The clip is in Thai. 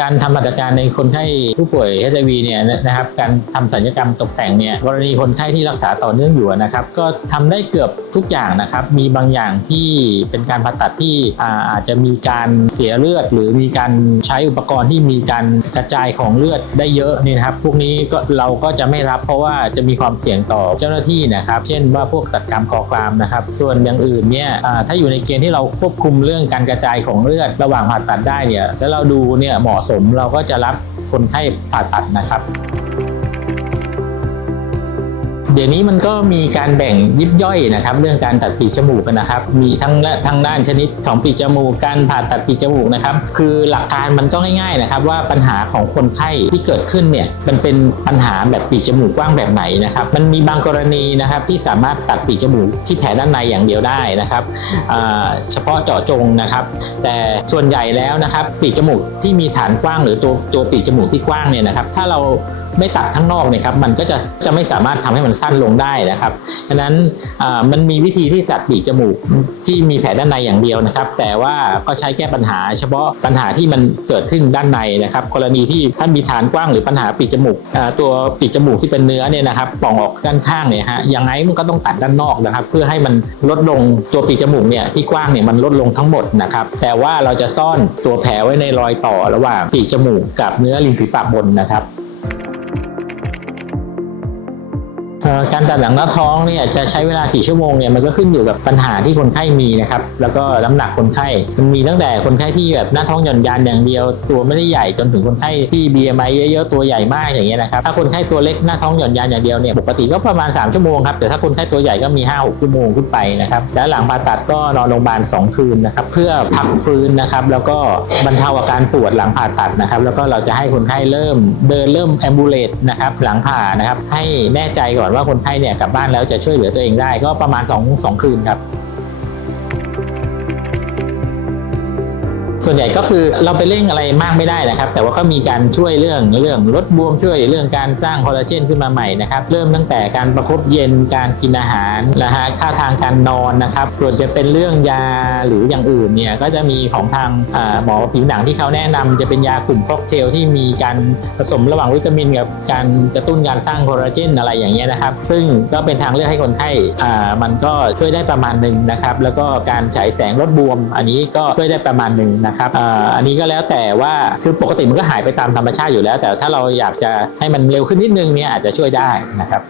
การทำมาตรการในคนไข้ผู้ป่วย HIV เนี่ยนะครับการทำศัลยกรรมตกแต่งเนี่ยกรณีคนไข้ที่รักษาต่อเนื่องอยู่นะครับ ก็ทำได้เกือบทุกอย่างนะครับ มีบางอย่างที่เป็นการผ่าตัดที่อาจจะมีการเสียเลือด หรือมีการใช้อุปกรณ์ที่มีการกระจายของเลือดได้เยอะนี่นะครับ พวกนี้ก็เราก็จะไม่รับเพราะว่าจะมีความเสี่ยงต่อเจ้าหน้าที่นะครับ เช่นว่าพวกตัดกรรมคอกรามนะครับ ส่วนอย่างอื่นเนี่ยถ้าอยู่ในเกณฑ์ที่เราควบคุมเรื่องการกระจายของเลือดระหว่างผ่าตัดได้เนี่ยแล้วเราดูเนี่ยเหมาะสมเราก็จะรับคนไข้ผ่าตัดนะครับ ดี๋ยวนี้มันก็มีการแบ่งยิบย่อยนะครับ เรื่องการตัดปีกจมูกกันนะครับ มีทั้งและทั้งด้านชนิดของปีกจมูกการผ่าตัดปีกจมูกนะครับ คือหลักการมันก็ง่ายๆนะครับ ว่าปัญหาของคนไข้ที่เกิดขึ้นเนี่ยมันเป็นปัญหาแบบปีกจมูกกว้างแบบไหนนะครับ มันมีบางกรณีนะครับที่สามารถตัดปีกจมูกที่แผลด้านในอย่างเดียวได้นะครับเฉพาะเจาะจงนะครับ แต่ส่วนใหญ่แล้วนะครับ ปีกจมูกที่มีฐานกว้างหรือตัวตัวปีกจมูกที่กว้างเนี่ยนะครับ ถ้าเราไม่ตัดข้างนอกเนี่ยครับมันก็จะจะไม่สามารถทำให้มันสั้นลงได้นะครับฉะนั้นมันมีวิธีที่ตัดปีกจมูกที่มีแผลด้านในอย่างเดียวนะครับ แต่ว่าก็ใช้แก้ปัญหา เฉพาะปัญหาที่มันเกิดขึ้นด้านในนะครับ กรณีที่ท่านมีฐานกว้างหรือปัญหาปีกจมูกตัวปีกจมูกที่เป็นเนื้อเนี่ยนะครับป่องออกด้านข้างเนี่ยฮะยังไงมันก็ต้องตัดด้านนอกนะครับ เพื่อให้มันลดลงตัวปีกจมูกเนี่ยที่กว้างเนี่ยมันลดลงทั้งหมดนะครับ แต่ว่าเราจะซ่อนตัวแผลไว้ในรอยต่อระหว่างปีกจมูกกับเนื้อริมฝีปากบนนะครับ การตัดหลังหน้าท้องเนี่ยจะใช้เวลากี่ชั่วโมงเนี่ยมันก็ขึ้นอยู่กับปัญหาที่คนไข้มีนะครับแล้วก็น้ำหนักคนไข้มันมีตั้งแต่คนไข้ที่แบบหน้าท้องหย่อนยานอย่างเดียว ตัวไม่ได้ใหญ่จนถึงคนไข้ที่ BMI เยอะๆตัวใหญ่มากอย่างเงี้ยนะครับถ้าคนไข้ตัวเล็กหน้าท้องหย่อนยานอย่างเดียวเนี่ยปกติก็ประมาณ 3 ชั่วโมงครับแต่ถ้าคนไข้ตัวใหญ่ก็มี 5-6 ชั่วโมงขึ้นไปนะครับและหลังผ่าตัดก็นอนโรงพยาบาล 2 คืนนะครับเพื่อพักฟื้นนะครับแล้วก็บรรเทาอาการปวดหลังผ่าตัดนะครับแล้วก็เราจะให้คนไข้เริ่มเดินเริ่มแอมบูเลตนะครับหลังผ่านะครับให้แน่ใจก่อนว่าคนไข้เนี่ยกลับบ้านแล้วจะช่วยเหลือตัวเองได้ก็ประมาณ2งคืนครับ ส่วนใหญ่ก็คือเราไปเร่งอะไรมากไม่ได้นะครับ แต่ว่าก็มีการช่วยเรื่องเรื่องลดบวมช่วยเรื่องการสร้างคอลลาเจนขึ้นมาใหม่นะครับเริ่มตั้งแต่การประคบเย็นการกินอาหารนะฮะค่าทางการนอนนะครับ ส่วนจะเป็นเรื่องยาหรืออย่างอื่นเนี่ยก็จะมีของทางหมอผิวหนังที่เขาแนะนำจะเป็นยากลุ่มค็อกเทลที่มีการผสมระหว่างวิตามินกับการกระตุ้นการสร้างคอลลาเจนอะไรอย่างเงี้ยนะครับ ซึ่งก็เป็นทางเลือกให้คนไข้อ่ามันก็ช่วยได้ประมาณหนึ่งนะครับแล้วก็การฉายแสงลดบวม อันนี้ก็ช่วยได้ประมาณหนึ่งนะครับออันนี้ก็แล้วแต่ว่าคือปกติมันก็หายไปตามธรรมชาติอยู่แล้ว แต่ถ้าเราอยากจะให้มันเร็วขึ้นนิดนึงเนี่ยอาจจะช่วยได้นะครับ